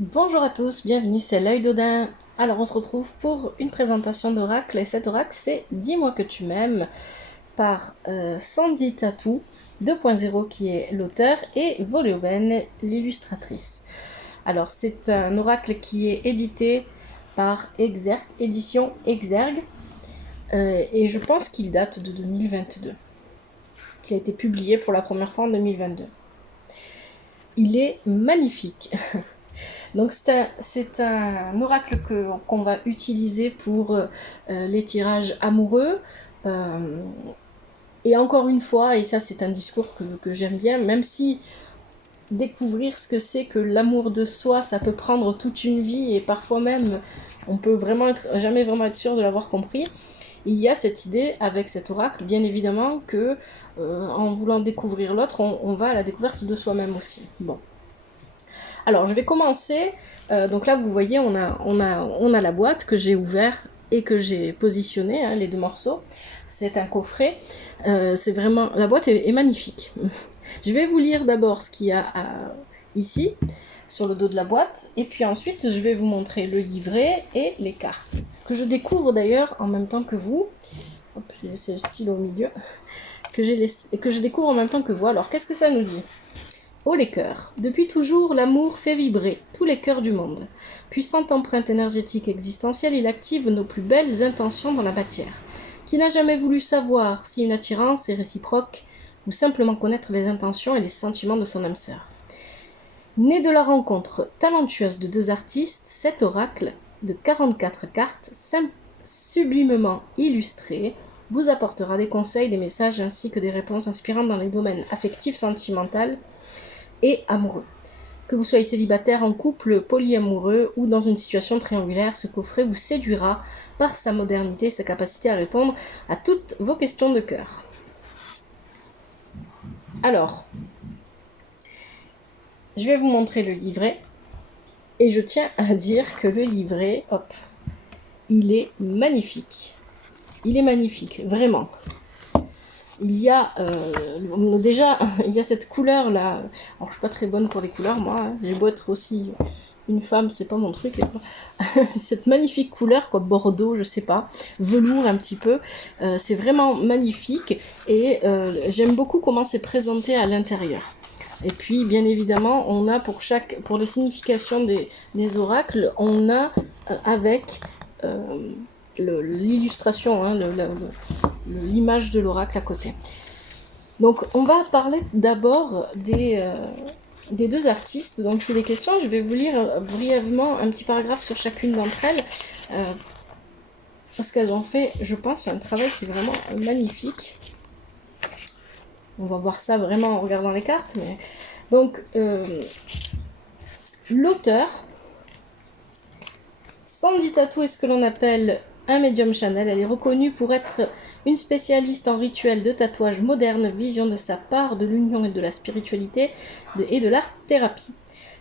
Bonjour à tous, bienvenue, c'est l'œil d'Odin. Alors on se retrouve pour une présentation d'oracle et cet oracle c'est Dis-moi que tu m'aimes par Sandy Tatou 2.0 qui est l'auteur et Volioben l'illustratrice. Alors c'est un oracle qui est édité par Exergue, édition Exergue et je pense qu'il date de 2022, qu'il a été publié pour la première fois en 2022. Il est magnifique. Donc c'est un oracle qu'on va utiliser pour les tirages amoureux. Et encore une fois, et ça c'est un discours que j'aime bien, même si découvrir ce que c'est que l'amour de soi, ça peut prendre toute une vie et parfois même on peut jamais vraiment être sûr de l'avoir compris. Il y a cette idée avec cet oracle, bien évidemment, que en voulant découvrir l'autre, on va à la découverte de soi-même aussi. Bon. Alors, je vais commencer. Donc là, vous voyez, on a la boîte que j'ai ouverte et que j'ai positionnée, hein, les deux morceaux. C'est un coffret. C'est vraiment... La boîte est magnifique. Je vais vous lire d'abord ce qu'il y a ici, sur le dos de la boîte. Et puis ensuite, je vais vous montrer le livret et les cartes. Que je découvre d'ailleurs en même temps que vous. Hop, j'ai laissé le stylo au milieu. Que je découvre en même temps que vous. Alors, qu'est-ce que ça nous dit ? Oh les cœurs, depuis toujours l'amour fait vibrer tous les cœurs du monde. Puissante empreinte énergétique existentielle, il active nos plus belles intentions dans la matière. Qui n'a jamais voulu savoir si une attirance est réciproque ou simplement connaître les intentions et les sentiments de son âme sœur. Né de la rencontre talentueuse de deux artistes, cet oracle de 44 cartes, sublimement illustré, vous apportera des conseils, des messages ainsi que des réponses inspirantes dans les domaines affectifs, sentimentaux et amoureux. Que vous soyez célibataire, en couple, polyamoureux ou dans une situation triangulaire, ce coffret vous séduira par sa modernité et sa capacité à répondre à toutes vos questions de cœur. Alors, je vais vous montrer le livret et je tiens à dire que le livret, hop, il est magnifique. Il est magnifique, vraiment. Il y a déjà il y a cette couleur là. Alors je suis pas très bonne pour les couleurs moi, hein. J'ai beau être aussi une femme, c'est pas mon truc. Cette magnifique couleur quoi, bordeaux, je sais pas, velours un petit peu. C'est vraiment magnifique et j'aime beaucoup comment c'est présenté à l'intérieur. Et puis bien évidemment, on a pour les significations des oracles, on a avec l'illustration, hein, l'image de l'oracle à côté. Donc on va parler d'abord des deux artistes dont il est question. Je vais vous lire brièvement un petit paragraphe sur chacune d'entre elles, parce qu'elles ont fait, je pense, un travail qui est vraiment magnifique. On va voir ça vraiment en regardant les cartes. Mais... Donc, l'auteur, Sandy Tatou, est ce que l'on appelle un médium channel. Elle est reconnue pour être une spécialiste en rituels de tatouage moderne, vision de sa part de l'union et de la spiritualité et de l'art-thérapie.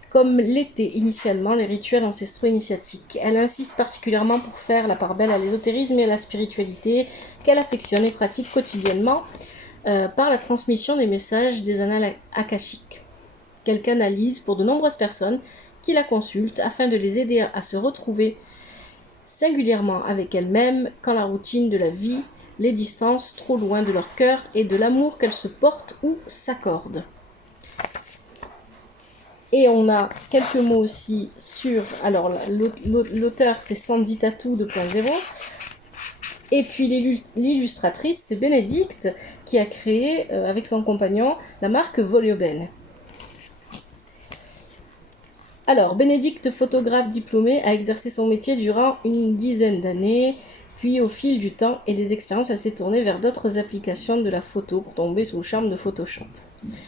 Comme l'étaient initialement les rituels ancestraux initiatiques. Elle insiste particulièrement pour faire la part belle à l'ésotérisme et à la spiritualité qu'elle affectionne et pratique quotidiennement par la transmission des messages des annales akashiques, qu'elle canalise pour de nombreuses personnes qui la consultent afin de les aider à se retrouver singulièrement avec elles-mêmes quand la routine de la vie les distance trop loin de leur cœur et de l'amour qu'elles se portent ou s'accordent. Et on a quelques mots aussi sur... Alors, l'auteur, c'est Sandy Tatou 2.0. Et puis l'illustratrice, c'est Bénédicte, qui a créé, avec son compagnon, la marque Volioben. Alors, Bénédicte, photographe diplômée, a exercé son métier durant une dizaine d'années. Puis, au fil du temps et des expériences, elle s'est tournée vers d'autres applications de la photo pour tomber sous le charme de Photoshop.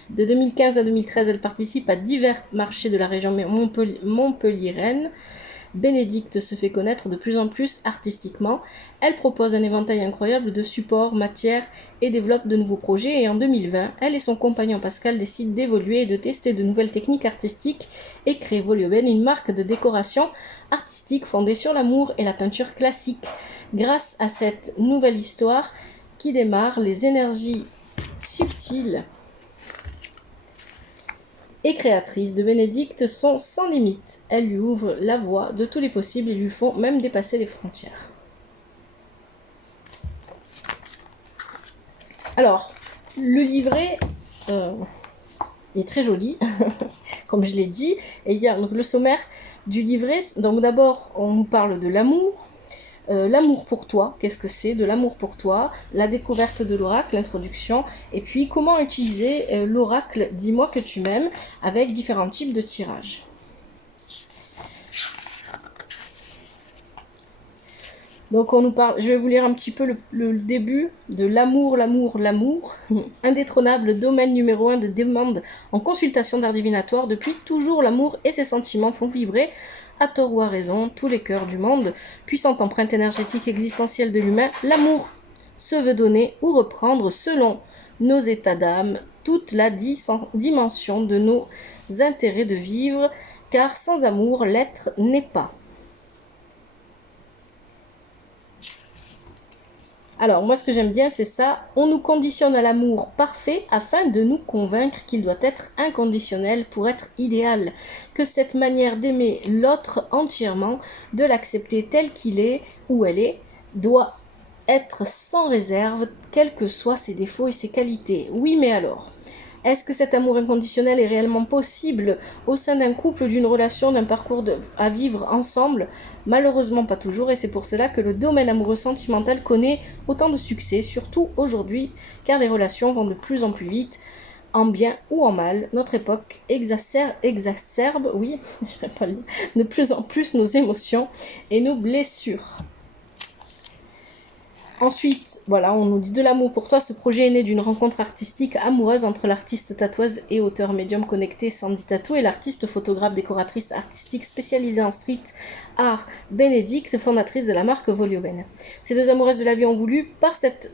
De 2015 à 2013, elle participe à divers marchés de la région montpelliéraine. Bénédicte se fait connaître de plus en plus artistiquement. Elle propose un éventail incroyable de supports, matières et développe de nouveaux projets. Et en 2020, elle et son compagnon Pascal décident d'évoluer et de tester de nouvelles techniques artistiques et créent Volioben, une marque de décoration artistique fondée sur l'amour et la peinture classique. Grâce à cette nouvelle histoire qui démarre, les énergies subtiles et créatrices de Bénédicte sont sans limite. Elles lui ouvrent la voie de tous les possibles et lui font même dépasser les frontières. Alors, le livret est très joli, comme je l'ai dit. Et il y a donc le sommaire du livret. Donc d'abord, on nous parle de l'amour. L'amour pour toi, qu'est-ce que c'est? De l'amour pour toi, la découverte de l'oracle, l'introduction, et puis comment utiliser l'oracle Dis-moi que tu m'aimes avec différents types de tirages. Donc on nous parle, je vais vous lire un petit peu le début de l'amour, indétrônable domaine numéro 1 de demande en consultation d'art divinatoire. Depuis toujours, l'amour et ses sentiments font vibrer, à tort ou à raison, tous les cœurs du monde. Puissante empreinte énergétique existentielle de l'humain, l'amour se veut donner ou reprendre selon nos états d'âme toute la dimension de nos intérêts de vivre, car sans amour, l'être n'est pas. Alors, moi, ce que j'aime bien, c'est ça. On nous conditionne à l'amour parfait afin de nous convaincre qu'il doit être inconditionnel pour être idéal. Que cette manière d'aimer l'autre entièrement, de l'accepter tel qu'il est ou elle est, doit être sans réserve, quels que soient ses défauts et ses qualités. Oui, mais alors, est-ce que cet amour inconditionnel est réellement possible au sein d'un couple, d'une relation, d'un parcours à vivre ensemble? Malheureusement pas toujours, et c'est pour cela que le domaine amoureux sentimental connaît autant de succès, surtout aujourd'hui, car les relations vont de plus en plus vite, en bien ou en mal. Notre époque exacerbe, oui, je vais pas le dire, de plus en plus nos émotions et nos blessures. Ensuite, voilà, on nous dit de l'amour pour toi. Ce projet est né d'une rencontre artistique amoureuse entre l'artiste tatoueuse et auteur médium connecté Sandy Tattoo et l'artiste photographe décoratrice artistique spécialisée en street art Bénédicte, fondatrice de la marque Volioben. Ces deux amoureuses de la vie ont voulu, par cette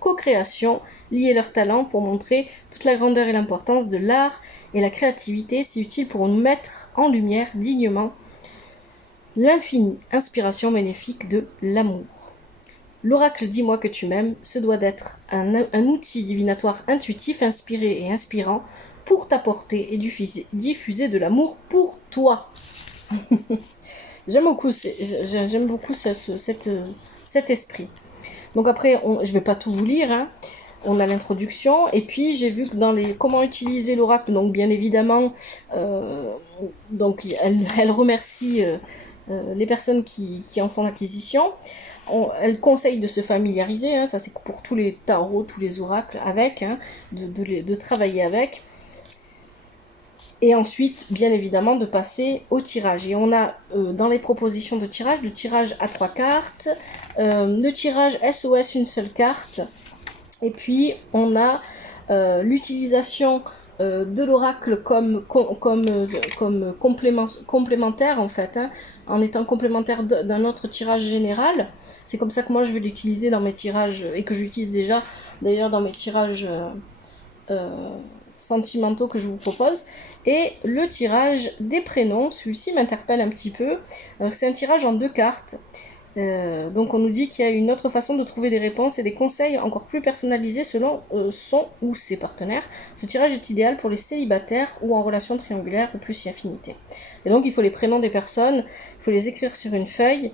co-création, lier leurs talents pour montrer toute la grandeur et l'importance de l'art et la créativité, si utile pour nous mettre en lumière dignement l'infinie inspiration bénéfique de l'amour. L'oracle Dis-moi que tu m'aimes se doit d'être un outil divinatoire intuitif, inspiré et inspirant pour t'apporter et diffuser de l'amour pour toi. J'aime beaucoup cet esprit. Donc après, je ne vais pas tout vous lire, hein. On a l'introduction, et puis j'ai vu que dans les comment utiliser l'oracle, donc bien évidemment, donc elle remercie les personnes qui en font l'acquisition. Elle conseille de se familiariser, hein, ça c'est pour tous les tarots, tous les oracles, avec, hein, de travailler avec. Et ensuite, bien évidemment, de passer au tirage. Et on a dans les propositions de tirage, le tirage à 3 cartes, le tirage SOS, une seule carte. Et puis, on a l'utilisation de l'oracle comme complémentaire, en fait, hein, en étant complémentaire d'un autre tirage général. C'est comme ça que moi, je vais l'utiliser dans mes tirages, et que j'utilise déjà, d'ailleurs, dans mes tirages sentimentaux que je vous propose. Et le tirage des prénoms, celui-ci m'interpelle un petit peu. C'est un tirage en 2 cartes. Donc on nous dit qu'il y a une autre façon de trouver des réponses et des conseils encore plus personnalisés selon son ou ses partenaires. Ce tirage est idéal pour les célibataires ou en relation triangulaire ou plus si affinité. Et donc il faut les prénoms des personnes, il faut les écrire sur une feuille.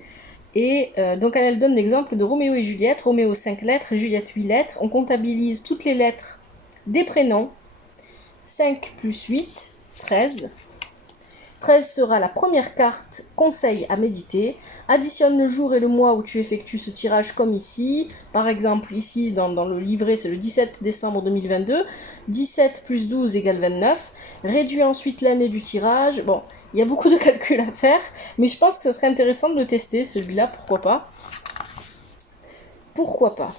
Et donc elle donne l'exemple de Roméo et Juliette. Roméo 5 lettres, Juliette 8 lettres. On comptabilise toutes les lettres des prénoms. 5 plus 8, 13. 13 sera la première carte conseil à méditer. Additionne le jour et le mois où tu effectues ce tirage comme ici. Par exemple, ici dans le livret, c'est le 17 décembre 2022. 17 plus 12 égale 29. Réduis ensuite l'année du tirage. Bon, il y a beaucoup de calculs à faire, mais je pense que ce serait intéressant de le tester, celui-là, pourquoi pas. Pourquoi pas.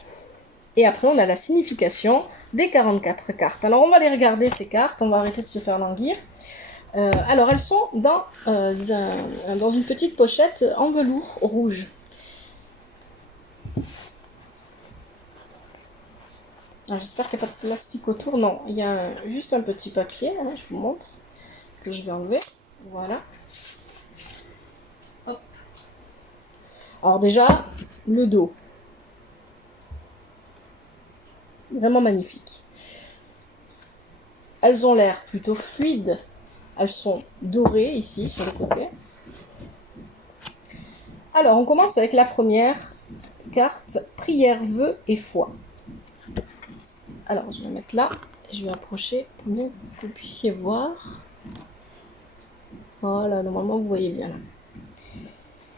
Et après, on a la signification des 44 cartes. Alors, on va les regarder, ces cartes. On va arrêter de se faire languir. Alors, elles sont dans une petite pochette en velours rouge. J'espère qu'il n'y a pas de plastique autour. Non, il y a juste un petit papier, hein, je vous montre, que je vais enlever. Voilà. Hop. Alors déjà, le dos. Vraiment magnifique. Elles ont l'air plutôt fluides, Elles sont dorées ici sur le côté. Alors, on commence avec la première carte, prière, vœux et foi. Alors, je vais la mettre là. Je vais approcher pour bien que vous puissiez voir. Voilà, normalement, vous voyez bien là.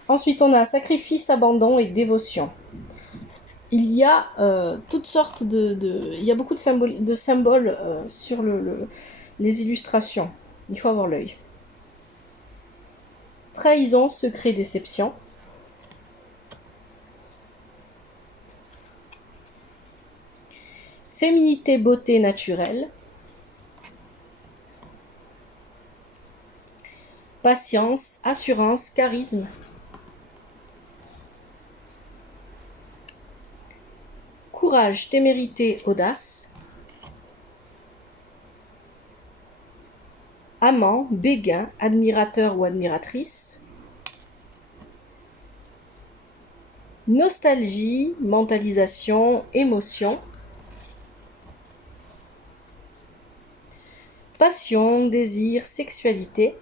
Ensuite, on a sacrifice, abandon et dévotion. Il y a toutes sortes il y a beaucoup de symboles sur les illustrations. Il faut avoir l'œil. Trahison, secret, déception. Féminité, beauté naturelle. Patience, assurance, charisme. Courage, témérité, audace. Amant, béguin, admirateur ou admiratrice. Nostalgie, mentalisation, émotion. Passion, désir, sexualité.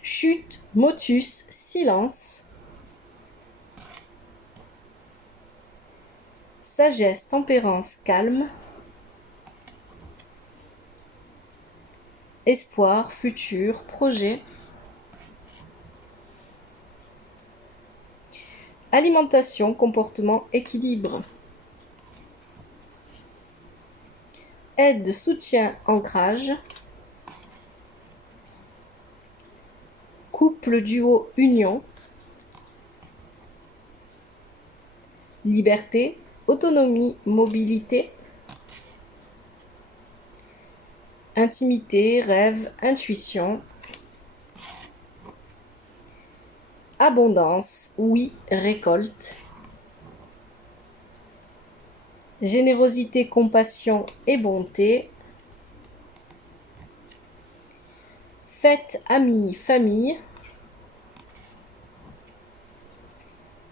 Chute, motus, silence. Sagesse, tempérance, calme. Espoir, futur, projet. Alimentation, comportement, équilibre. Aide, soutien, ancrage. Couple, duo, union. Liberté, autonomie, mobilité. Intimité, rêve, intuition. Abondance, oui, récolte. Générosité, compassion et bonté. Fête, amis, famille.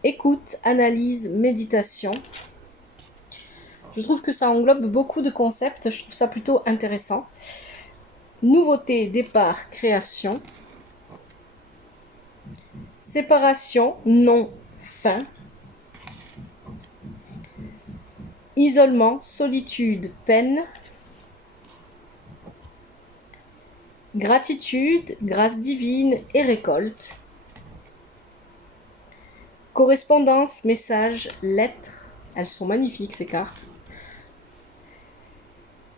Écoute, analyse, méditation. Je trouve que ça englobe beaucoup de concepts, je trouve ça plutôt intéressant. Nouveauté, départ, création. Séparation, non, fin. Isolement, solitude, peine. Gratitude, grâce divine et récolte. Correspondance, message, lettres. Elles sont magnifiques ces cartes.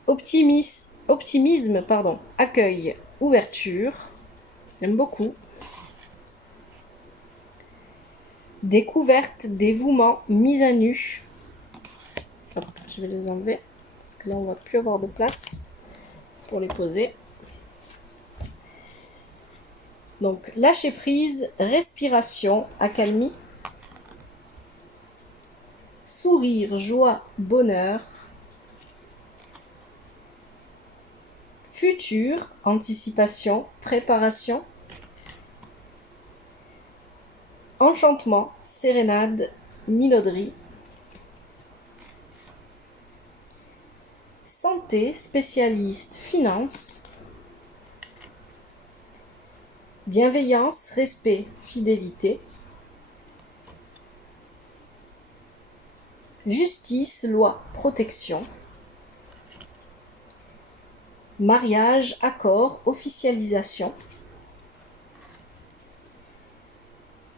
Optimisme, accueil, ouverture. J'aime beaucoup. Découverte, dévouement, mise à nu. Hop, je vais les enlever parce que là on va plus avoir de place pour les poser. Donc lâcher prise, respiration, accalmie. Sourire, joie, bonheur. Futur, anticipation, préparation. Enchantement, sérénade, minauderie. Santé, spécialiste, finance. Bienveillance, respect, fidélité. Justice, loi, protection. Mariage, accord, officialisation.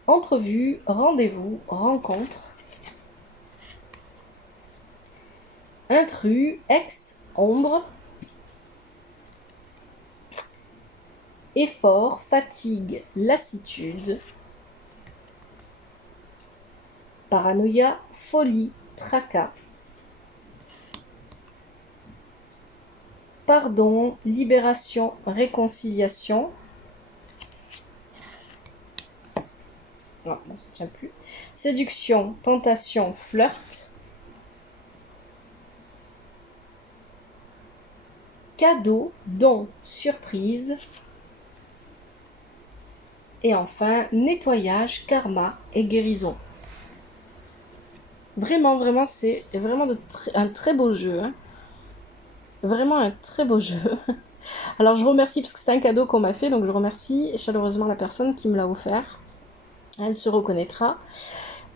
Entrevue, rendez-vous, rencontre. Intrus, ex, ombre. Effort, fatigue, lassitude. Paranoïa, folie, tracas. Pardon, libération, réconciliation. Non, ça ne tient plus. Séduction, tentation, flirt. Cadeau, don, surprise. Et enfin, nettoyage, karma et guérison. Vraiment, vraiment, c'est vraiment un très beau jeu. Hein. Vraiment un très beau jeu. Alors je remercie parce que c'est un cadeau qu'on m'a fait, donc je remercie chaleureusement la personne qui me l'a offert. Elle se reconnaîtra.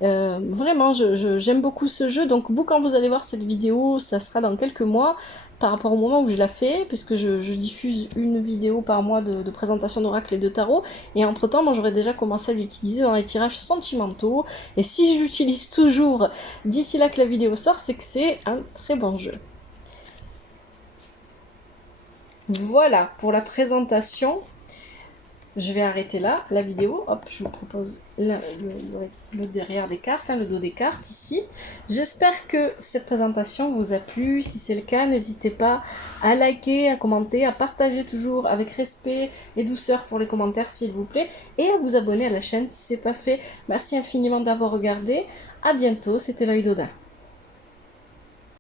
Vraiment, j'aime beaucoup ce jeu. Donc vous, quand vous allez voir cette vidéo, ça sera dans quelques mois par rapport au moment où je la fais, puisque je diffuse une vidéo par mois de présentation d'oracle et de tarot. Et entre-temps, moi j'aurais déjà commencé à l'utiliser dans les tirages sentimentaux. Et si je l'utilise toujours d'ici là que la vidéo sort, c'est que c'est un très bon jeu. Voilà pour la présentation. Je vais arrêter là la vidéo. Hop, je vous propose le derrière des cartes, hein, le dos des cartes ici. J'espère que cette présentation vous a plu. Si c'est le cas, n'hésitez pas à liker, à commenter, à partager toujours avec respect et douceur pour les commentaires s'il vous plaît. Et à vous abonner à la chaîne si ce n'est pas fait. Merci infiniment d'avoir regardé. À bientôt, c'était l'œil d'Odin.